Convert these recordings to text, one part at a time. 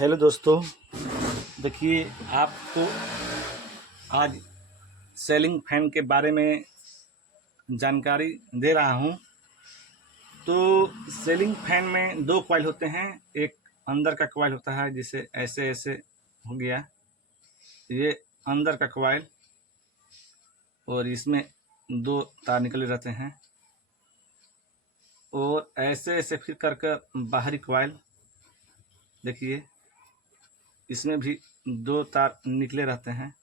Hello दोस्तों, देखिए आपको आज सेलिंग फैन के बारे में जानकारी दे रहा हूँ। तो सेलिंग फैन में दो कॉइल होते हैं। एक अंदर का कॉइल होता है जिसे ऐसे ऐसे हो गया, ये अंदर का कॉइल, और इसमें दो तार निकले रहते हैं, और ऐसे ऐसे फिर कर बाहरी कॉइल, देखिए इसमें भी दो तार निकले रहते हैं।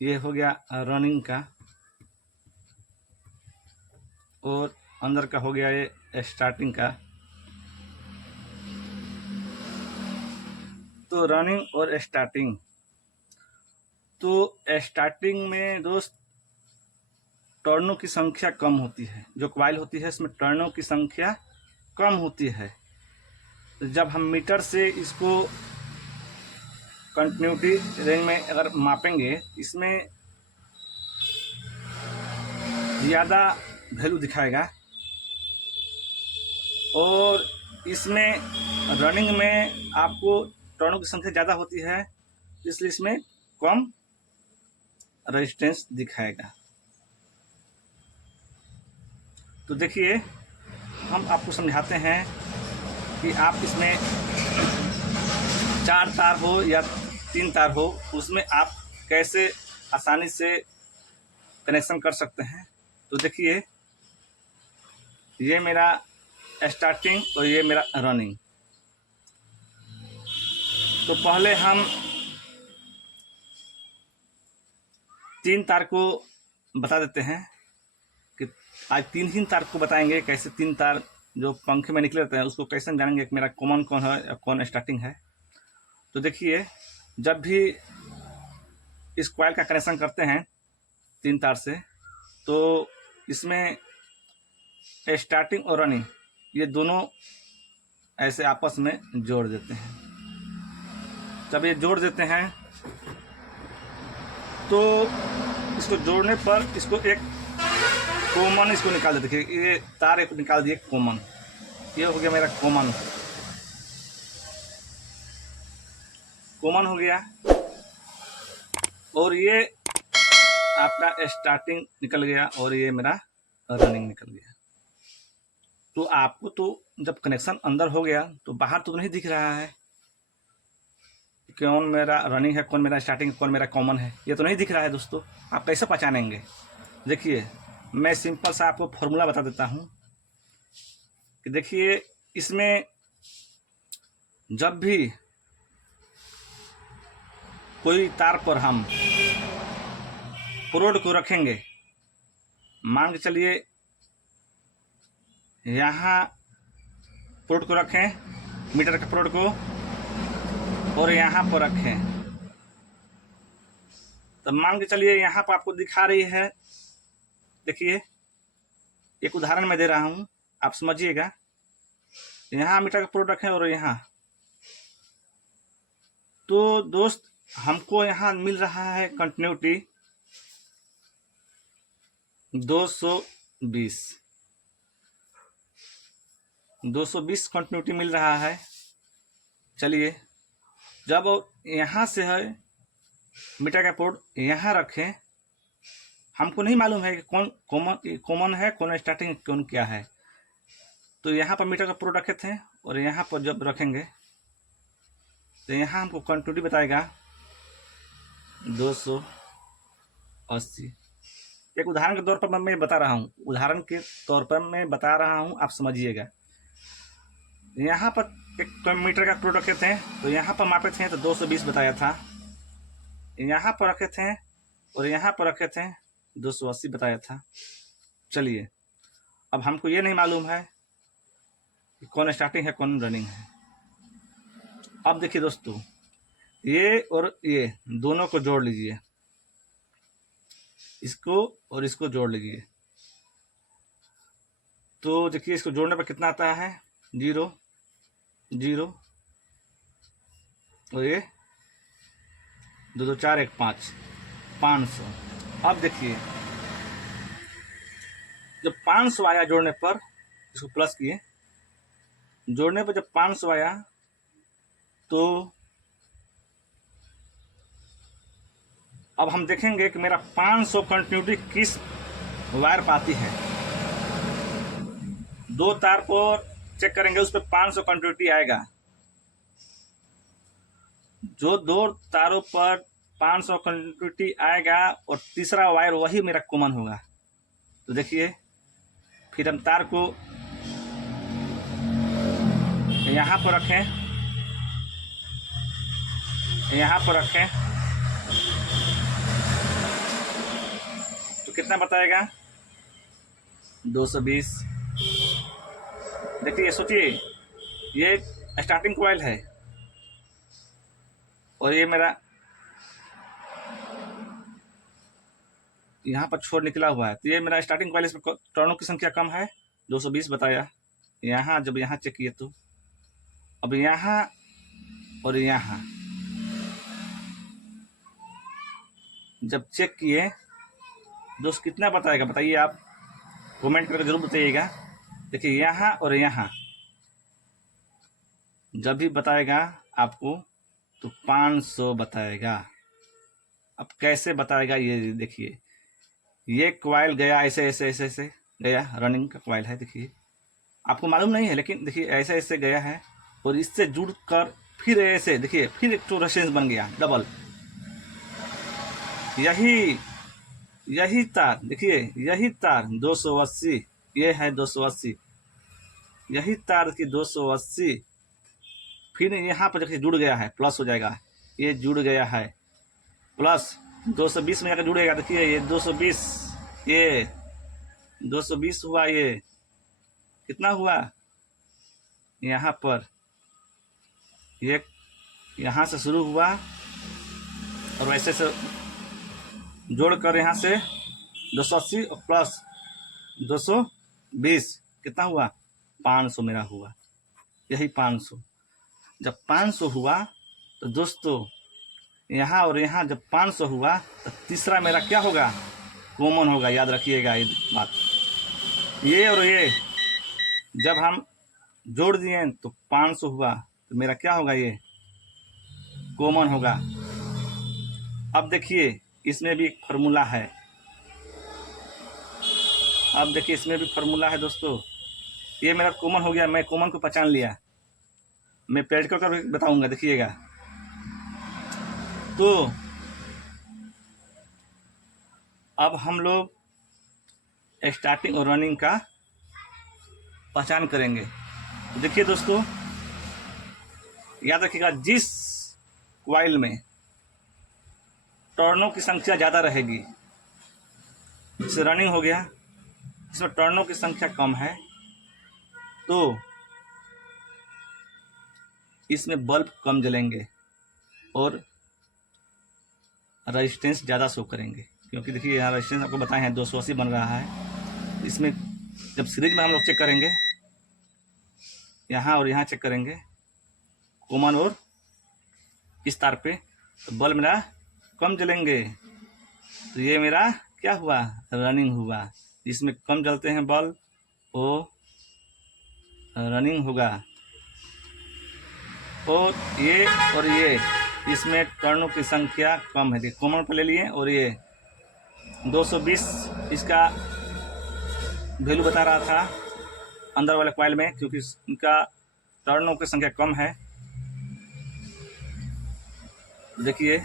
ये हो गया रनिंग का, और अंदर का हो गया ये स्टार्टिंग का। तो रनिंग और स्टार्टिंग, तो स्टार्टिंग में दोस्त टर्नों की संख्या कम होती है। जो कॉइल होती है इसमें टर्नों की संख्या कम होती है। तो जब हम मीटर से इसको कंटिन्यूटी रेंज में अगर मापेंगे, इसमें ज़्यादा वैल्यू दिखाएगा, और इसमें रनिंग में आपको टर्नों की संख्या ज़्यादा होती है, इसलिए इसमें कम रेजिस्टेंस दिखाएगा। तो देखिए हम आपको समझाते हैं कि आप इसमें 4 तार हो या 3 तार हो, उसमें आप कैसे आसानी से कनेक्शन कर सकते हैं। तो देखिए ये मेरा स्टार्टिंग और ये मेरा रनिंग। तो पहले हम 3 तार को बता देते हैं कि आज 3 ही तार को बताएंगे, कैसे 3 तार जो पंखे में निकले रहते हैं उसको कैसे जानेंगे कि मेरा कॉमन कौन है या कौन स्टार्टिंग है। तो देखिए जब भी इस कॉइल का कनेक्शन करते हैं 3 तार से, तो इसमें स्टार्टिंग और रनिंग ये दोनों ऐसे आपस में जोड़ देते हैं। जब ये जोड़ देते हैं तो इसको जोड़ने पर इसको एक कॉमन इसको निकाल देते हैं। ये तार एक निकाल दिए कॉमन, ये हो गया मेरा कॉमन हो गया, और ये आपका स्टार्टिंग निकल गया, और ये मेरा रनिंग निकल गया। तो आपको तो जब कनेक्शन अंदर हो गया तो बाहर तो नहीं दिख रहा है कौन मेरा रनिंग है, कौन मेरा स्टार्टिंग है, कौन मेरा कॉमन है, ये तो नहीं दिख रहा है दोस्तों। आप कैसे पहचानेंगे? देखिए मैं सिंपल सा आपको फॉर्मूला बता देता हूँ कि देखिए इसमें जब भी कोई तार पर हम प्रोड को रखेंगे, मान के चलिए यहाँ प्रोड को रखें, मीटर के प्रोड को, और यहाँ पर रखें, तो मान के चलिए यहाँ पर आपको दिखा रही है। देखिए एक उदाहरण मैं दे रहा हूँ, आप समझिएगा। यहाँ मीटर का प्रोड रखें और यहाँ, तो दोस्त हमको यहाँ मिल रहा है कंटिन्यूटी 220 कंटिन्यूटी मिल रहा है। चलिए जब यहाँ से है मीटर का प्रोड यहाँ रखें, हमको नहीं मालूम है कि कौन कॉमन है, कौन स्टार्टिंग, कौन क्या है। तो यहाँ पर मीटर का प्रोड रखे थे, और यहाँ पर जब रखेंगे तो यहाँ हमको कंटिन्यूटी बताएगा 280। एक उदाहरण के तौर पर मैं बता रहा हूँ, आप समझिएगा। यहाँ पर एक मीटर का प्रोड रखे थे, तो यहाँ पर मापे थे तो 220 बताया था। यहाँ पर रखे थे और यहाँ पर रखे थे 280 बताया था। चलिए अब हमको ये नहीं मालूम है कि कौन स्टार्टिंग है कौन रनिंग है। अब देखिए दोस्तों, ये और ये दोनों को जोड़ लीजिए, इसको और इसको जोड़ लीजिए। तो देखिए इसको जोड़ने पर कितना आता है, 0 0, और ये 2 2 4 1 5, 500। अब देखिए जब 500 आया जोड़ने पर, इसको प्लस किए, जोड़ने पर जब 500 आया तो अब हम देखेंगे कि मेरा 500 कंटिन्यूटी किस वायर पर आती है। 2 तार को चेक करेंगे, उस पर 500 कंटिन्यूटी आएगा। जो 2 तारों पर 500 कंटिन्यूटी आएगा और तीसरा वायर वही मेरा कॉमन होगा। तो देखिए, फिर हम तार को यहाँ पर रखें, यहाँ पर रखें तो कितना बताएगा? 220। देखिए, सोचिए, ये स्टार्टिंग कॉइल है और ये मेरा यहाँ पर छोर निकला हुआ है, तो ये मेरा स्टार्टिंग कॉइल। इसमें टर्नों की संख्या कम है, 220 बताया। यहाँ जब यहाँ चेक किए तो अब यहाँ और यहाँ जब चेक किए, दोस्त कितना बताएगा? बताइए, आप कमेंट करके जरूर बताइएगा। देखिए, यहाँ और यहाँ जब भी बताएगा आपको तो 500 बताएगा। अब कैसे बताएगा ये देखिए, ये कॉइल गया ऐसे ऐसे ऐसे ऐसे गया, रनिंग का कॉइल है। देखिए, आपको मालूम नहीं है, लेकिन देखिए ऐसे ऐसे गया है और इससे जुड़कर फिर ऐसे, देखिए, फिर एक तो रेजिस्टेंस बन गया डबल। यही तार, देखिए, यही तार 280, ये है 280, यही तार की 280 फिर यहाँ पर देखिए जुड़ गया है, प्लस हो जाएगा। ये जुड़ गया है, प्लस 220 में जाकर जुड़ेगा। देखिए, ये 220, ये 220 हुआ। ये कितना हुआ? यहाँ पर ये यहाँ से शुरू हुआ और वैसे से जोड़कर यहाँ से 280 और प्लस 220 कितना हुआ? 500 मेरा हुआ। यही 500। जब 500 हुआ तो दोस्तों, यहाँ और यहाँ जब 500 हुआ तो तीसरा मेरा क्या होगा? कॉमन होगा। याद रखिएगा ये बात। ये और ये जब हम जोड़ दिए तो 500 हुआ, तो मेरा क्या होगा? ये कॉमन होगा। अब देखिए, इसमें भी एक फार्मूला है। अब देखिए, इसमें भी फार्मूला है दोस्तों। ये मेरा कॉमन हो गया, मैं कॉमन को पहचान लिया। मैं प्रैक्टिकल कर बताऊंगा, देखिएगा। तो अब हम लोग स्टार्टिंग और रनिंग का पहचान करेंगे। देखिए दोस्तों, याद रखिएगा, जिस कॉइल में टर्नों की संख्या ज़्यादा रहेगी, जैसे रनिंग हो गया, इसमें टर्नों की संख्या कम है, तो इसमें बल्ब कम जलेंगे और रेजिस्टेंस ज़्यादा शो करेंगे। क्योंकि देखिए, यहाँ रेजिस्टेंस आपको बताए हैं 280 बन रहा है। इसमें जब सीरीज में हम लोग चेक करेंगे, यहाँ और यहाँ चेक करेंगे, कॉमन और इस तार पे, तो बल्ब मेरा कम जलेंगे। तो ये मेरा क्या हुआ? रनिंग हुआ। इसमें कम जलते हैं बल्ब, वो रनिंग होगा। और ये इसमें टर्नों की संख्या कम है। देखिए, कॉमन पर ले लिए और ये 220 इसका वैल्यू बता रहा था अंदर वाले कॉइल में, क्योंकि इनका टर्नों की संख्या कम है। देखिए,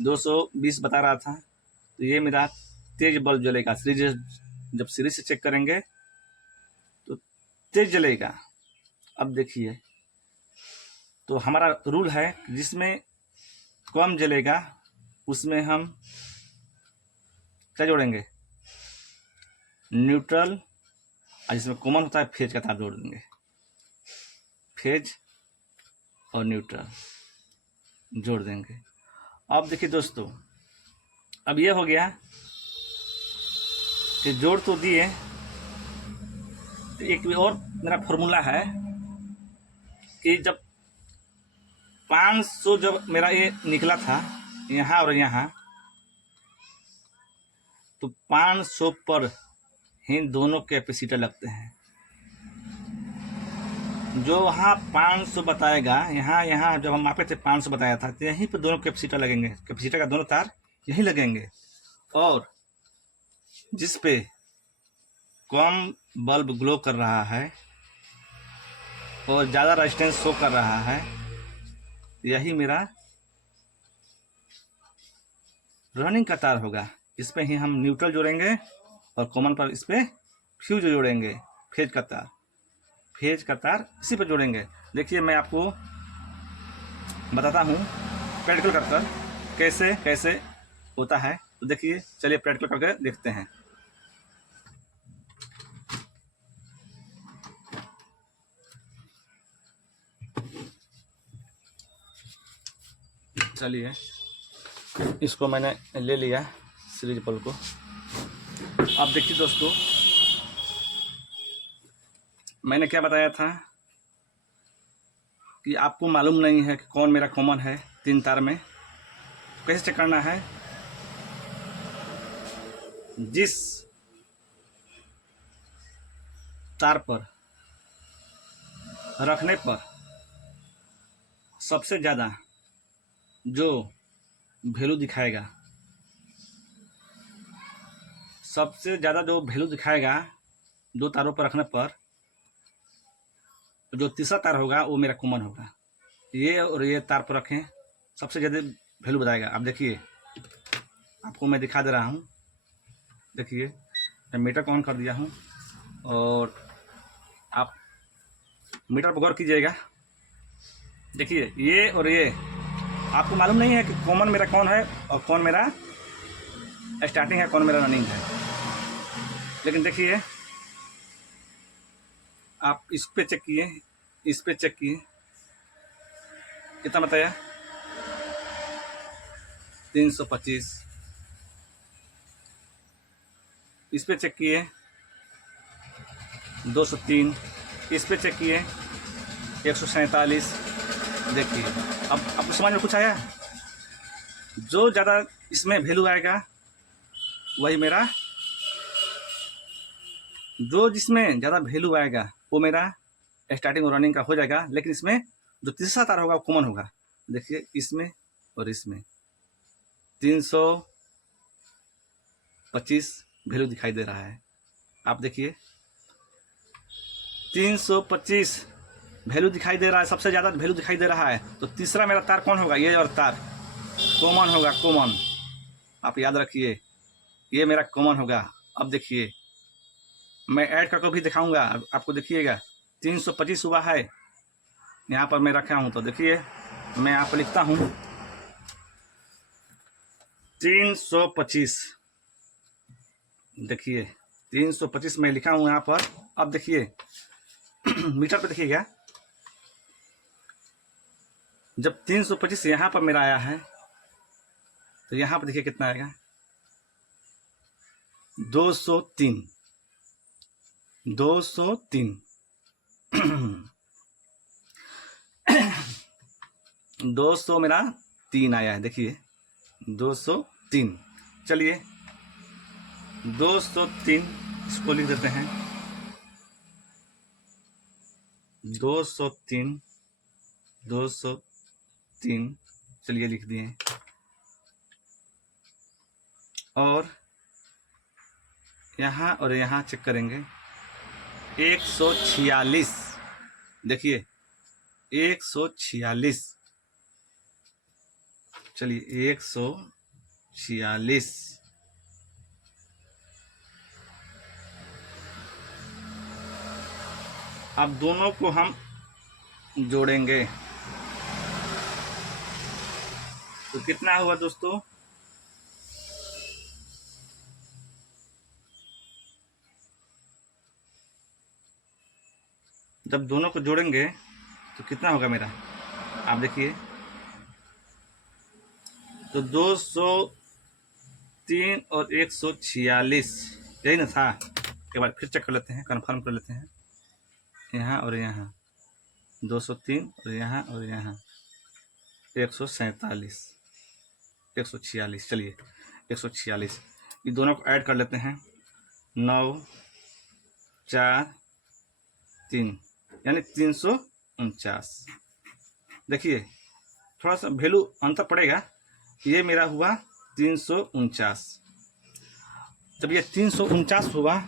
220 बता रहा था, तो ये मेरा तेज बल्ब जलेगा। जब सीरीज से चेक करेंगे तो तेज जलेगा। अब देखिए, तो हमारा रूल है, जिसमें कम जलेगा उसमें हम क्या जोड़ेंगे? न्यूट्रल। और जिसमें कॉमन होता है, फेज का तार जोड़ देंगे। फेज और न्यूट्रल जोड़ देंगे। अब देखिए दोस्तों, अब ये हो गया कि जोड़ तो दिए, तो एक और मेरा फॉर्मूला है कि जब 500 जब मेरा ये निकला था यहाँ और यहाँ, तो 500 पर ही दोनों कैपेसिटर लगते हैं। जो वहाँ 500 बताएगा, यहाँ जब हम मापे थे 500 बताया था, तो यहीं पर दोनों कैपेसिटर लगेंगे, कैपेसिटर का दोनों तार यहीं लगेंगे। और जिस पे कम बल्ब ग्लो कर रहा है और ज़्यादा रेजिस्टेंस शो कर रहा है, यही मेरा रनिंग का तार होगा। इस पे ही हम न्यूट्रल जोड़ेंगे और कॉमन पर इस पे फ्यूज जोड़ेंगे, फेज का तार। फेज का तार इसी पर जोड़ेंगे। देखिए मैं आपको बताता हूँ प्रैक्टिकल कर कर कैसे कैसे होता है। तो देखिए, चलिए प्रैक्टिकल करके देखते हैं। चलिए, इसको मैंने ले लिया सीरीज बल्ब को। अब देखिए दोस्तों, मैंने क्या बताया था कि आपको मालूम नहीं है कि कौन मेरा कॉमन है 3 तार में। कैसे चेक करना है? जिस तार पर रखने पर सबसे ज़्यादा जो वैल्यू दिखाएगा, सबसे ज़्यादा जो वैल्यू दिखाएगा 2 तारों पर रखने पर, जो तीसरा तार होगा वो मेरा कॉमन होगा। ये और ये तार पर रखें, सबसे ज़्यादा वैल्यू बताएगा। अब देखिए, आपको मैं दिखा दे रहा हूँ। देखिए, मैं मीटर को ऑन कर दिया हूँ और आप मीटर पर गौर कीजिएगा। देखिए, ये और ये आपको मालूम नहीं है कि कॉमन मेरा कौन है और कौन मेरा स्टार्टिंग है, कौन मेरा रनिंग है। लेकिन देखिए, आप इस पे चेक किए, इस पे चेक किए, कितना बताया? 325। इस पे चेक किए 203। इस पे चेक किए 147। देखिए, अब आपको समझ में कुछ आया? जो ज़्यादा इसमें वैल्यू आएगा वही मेरा, जो जिसमें ज़्यादा वैल्यू आएगा वो मेरा स्टार्टिंग और रनिंग का हो जाएगा। लेकिन इसमें जो तीसरा तार होगा वो कॉमन होगा। देखिए, इसमें और इसमें 325 वैल्यू दिखाई दे रहा है। आप देखिए, 325 वैल्यू दिखाई दे रहा है, सबसे ज़्यादा वैल्यू दिखाई दे रहा है। तो तीसरा मेरा तार कौन होगा? ये और तार कॉमन होगा, कॉमन। आप याद रखिए, ये मेरा कॉमन होगा। अब देखिए, मैं ऐड करके भी दिखाऊंगा आपको। देखिएगा, 325 हुआ है, यहाँ पर मैं रखा हूँ। तो देखिए, मैं यहाँ पर लिखता हूँ 325। देखिए, 325 मैं लिखा हूँ यहाँ पर। अब देखिए मीटर पे देखिएगा, जब 325 यहाँ पर मेरा आया है तो यहाँ पर देखिए कितना आएगा? 203। 203 200 मेरा 3 आया है। देखिए, 203। चलिए, 203 इसको लिख देते हैं। 203 203 चलिए लिख दिए। और यहाँ और यहाँ चेक करेंगे 146। देखिए, 146। चलिए, 146। अब दोनों को हम जोड़ेंगे तो कितना हुआ दोस्तों? जब दोनों को जोड़ेंगे तो कितना होगा मेरा? आप देखिए, तो 203 और 146 यही ना था। एक बार फिर चेक कर लेते हैं, कंफर्म कर लेते हैं। यहाँ और यहाँ 203 और यहाँ 147 146। चलिए, 146 ये दोनों को ऐड कर लेते हैं। 9 4 3 यानी 349। देखिए थोड़ा सा वैल्यू अंतर पड़ेगा। ये मेरा हुआ 349। जब ये 349 हुआ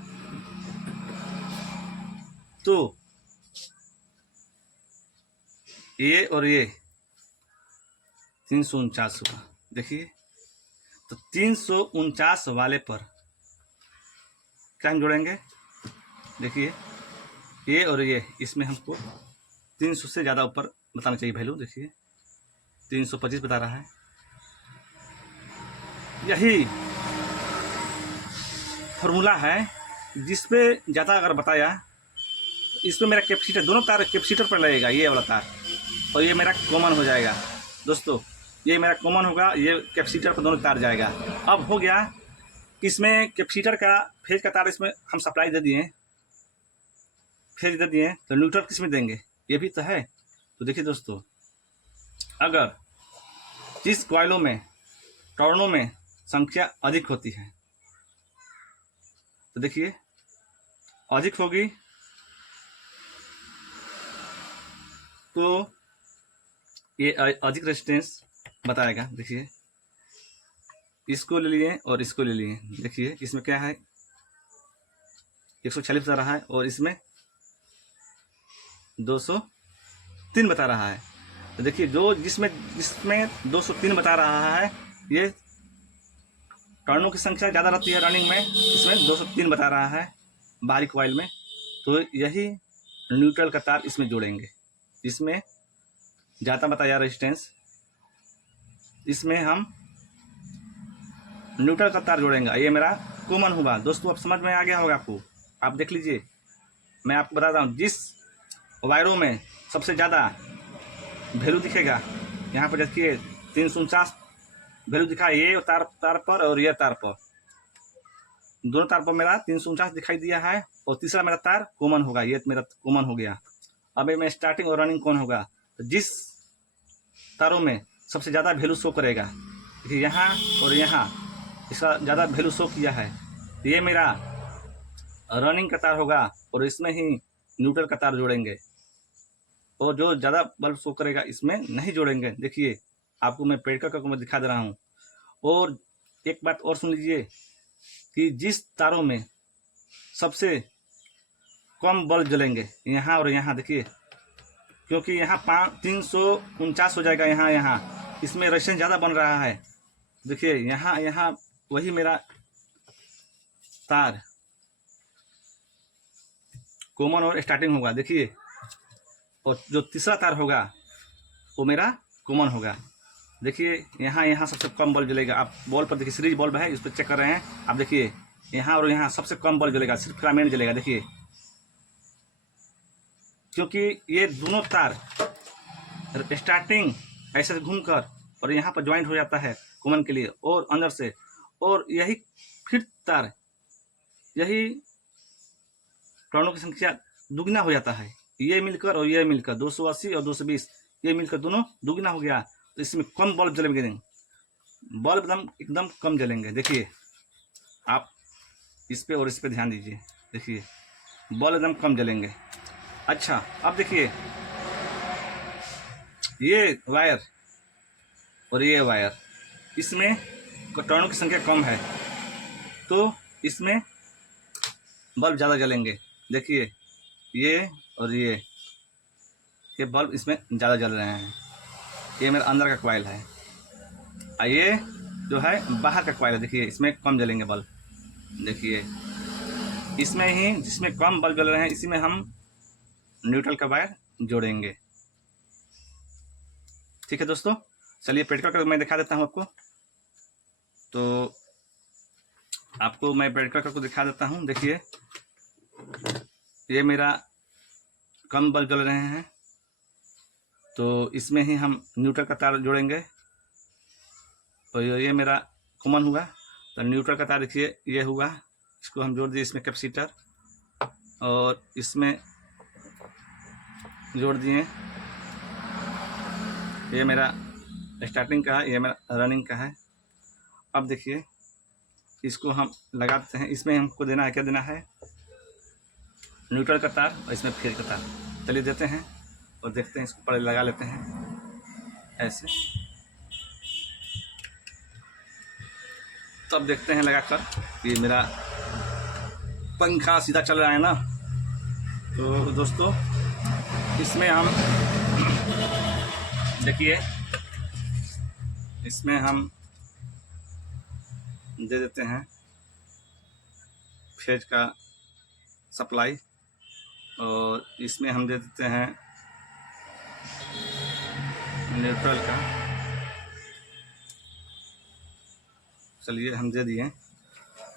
तो ये और ये 349 हुआ। देखिए तो 349 वाले पर क्या हम जोड़ेंगे? देखिए ये और ये, इसमें हमको 300 से ज़्यादा ऊपर बताना चाहिए वैल्यू। देखिए 325 बता रहा है। यही फॉर्मूला है जिस पे ज़्यादा अगर बताया तो इसमें मेरा कैपेसिटर, दोनों तार कैपेसिटर पर लगेगा, ये वाला तार, और ये मेरा कॉमन हो जाएगा दोस्तों। ये मेरा कॉमन होगा, ये कैपेसिटर पर दोनों तार जाएगा। अब हो गया इसमें कैपेसिटर का फेज का तार इसमें हम सप्लाई दे दिए, फेज दे दिए, तो न्यूट्रल किस में देंगे? ये भी तो है। तो देखिए दोस्तों, अगर जिस कॉइलों में टर्नों में संख्या अधिक होती है तो देखिए अधिक होगी तो ये अधिक रेजिस्टेंस बताएगा। देखिए इसको ले लिए और इसको ले लिए। देखिए इसमें क्या है, 140 बता रहा है और इसमें 203 बता रहा है। तो देखिए जो जिसमें 203 बता रहा है, ये टर्नों की संख्या ज़्यादा रहती है रनिंग में, इसमें 203 बता रहा है बाहरी कॉइल में। तो यही न्यूट्रल का तार इसमें जोड़ेंगे। इसमें ज़्यादा बताया रेजिस्टेंस, इसमें हम न्यूट्रल का तार जोड़ेंगे। ये मेरा कॉमन होगा दोस्तों। अब समझ में आ गया होगा आपको। आप देख लीजिए, मैं आपको बताता हूँ जिस वायरों में सबसे ज़्यादा वैल्यू दिखेगा, यहाँ पर देखिए 349 वैल्यू दिखा है, ये तार पर और ये तार पर, दोनों तार पर मेरा 349 दिखाई दिया है। और तीसरा मेरा तार कॉमन होगा, ये मेरा कॉमन हो गया। अब मैं स्टार्टिंग और रनिंग कौन होगा? तो जिस तारों में सबसे ज़्यादा वैल्यू शो करेगा, देखिए यहाँ और यहाँ इसका ज़्यादा वैल्यू शो किया है, ये मेरा रनिंग का तार होगा और इसमें ही न्यूट्रल का तार जोड़ेंगे। और जो ज़्यादा बल्ब शो करेगा इसमें नहीं जोड़ेंगे। देखिए आपको मैं पेड़ का मैं दिखा दे रहा हूँ। और एक बात और सुन लीजिए कि जिस तारों में सबसे कम बल्ब जलेंगे, यहाँ और यहाँ, देखिए क्योंकि यहाँ 349 हो जाएगा, यहाँ इसमें रेजिस्टेंस ज़्यादा बन रहा है। देखिए यहाँ वही मेरा तार कॉमन और स्टार्टिंग होगा। देखिए और जो तीसरा तार होगा वो मेरा कॉमन होगा। देखिए यहाँ सबसे कम बल्ब जलेगा। आप बल्ब पर देखिए, सीरीज बल्ब है, इस पर चेक कर रहे हैं आप। देखिए यहाँ और यहाँ सबसे कम बल्ब जलेगा, सिर्फ फिलामेंट जलेगा। देखिए क्योंकि ये दोनों तार स्टार्टिंग ऐसे घूमकर और यहाँ पर ज्वाइंट हो जाता है कॉमन के लिए और अंदर से, और यही फिर तार, यही टर्नों की संख्या दुगना हो जाता है। ये मिलकर और ये मिलकर 280 और 220, ये मिलकर दोनों दुगना हो गया। तो इसमें कम बल्ब जलेंगे, बल्ब एकदम कम जलेंगे। देखिए आप इस पे और इस पे ध्यान दीजिए। देखिए बल्ब एकदम कम जलेंगे। अच्छा अब देखिए ये वायर और ये वायर, इसमें टर्नों की संख्या कम है तो इसमें बल्ब ज़्यादा जलेंगे। देखिए ये और ये बल्ब इसमें ज़्यादा जल रहे हैं। ये मेरा अंदर का कॉइल है और ये जो है बाहर का कॉइल है। देखिए इसमें कम जलेंगे बल्ब। देखिए इसमें ही जिसमें कम बल्ब जल रहे हैं इसी में हम न्यूट्रल का वायर जोड़ेंगे। ठीक है दोस्तों, चलिए प्रैक्टिकल करके मैं दिखा देता हूँ आपको। तो आपको मैं प्रैक्टिकल करके दिखा देता हूँ। देखिए ये मेरा कम बल्ब जल रहे हैं तो इसमें ही हम न्यूट्रल का तार जोड़ेंगे। और ये मेरा कॉमन हुआ तो न्यूट्रल का तार देखिए ये हुआ, इसको हम जोड़ दिए इसमें कैपेसिटर और इसमें जोड़ दिए। ये मेरा स्टार्टिंग का है, ये मेरा रनिंग का है। अब देखिए इसको हम लगा देते हैं। इसमें हमको देना है, क्या देना है? न्यूट्रल का तार और इसमें फेज का तार। चलिए देते हैं और देखते हैं, इसको पहले लगा लेते हैं ऐसे, तब देखते हैं लगाकर कि मेरा पंखा सीधा चल रहा है ना। तो दोस्तों इसमें हम देखिए, इसमें हम दे देते हैं फेज का सप्लाई, और इसमें हम दे देते हैं न्यूट्रल का। चलिए हम दे दिए।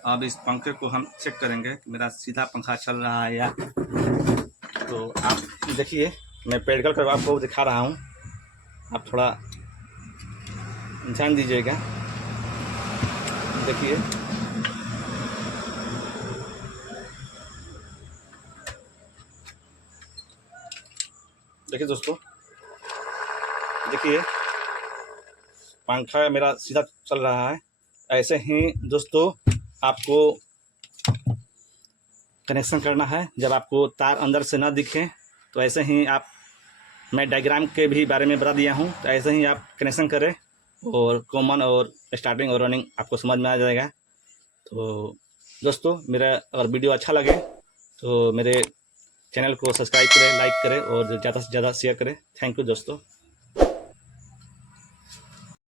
अब इस पंखे को हम चेक करेंगे कि मेरा सीधा पंखा चल रहा है या। तो आप देखिए, मैं प्रैक्टिकल करके आपको दिखा रहा हूँ, आप थोड़ा ध्यान दीजिएगा। देखिए देखिए दोस्तों, देखिए पंखा मेरा सीधा चल रहा है। ऐसे ही दोस्तों आपको कनेक्शन करना है। जब आपको तार अंदर से ना दिखे तो ऐसे ही आप, मैं डायग्राम के भी बारे में बता दिया हूँ, तो ऐसे ही आप कनेक्शन करें और कॉमन और स्टार्टिंग और रनिंग आपको समझ में आ जाएगा। तो दोस्तों मेरा अगर वीडियो अच्छा लगे तो मेरे चैनल को सब्सक्राइब करें, लाइक करें और ज़्यादा से ज़्यादा शेयर करें। थैंक यू दोस्तों।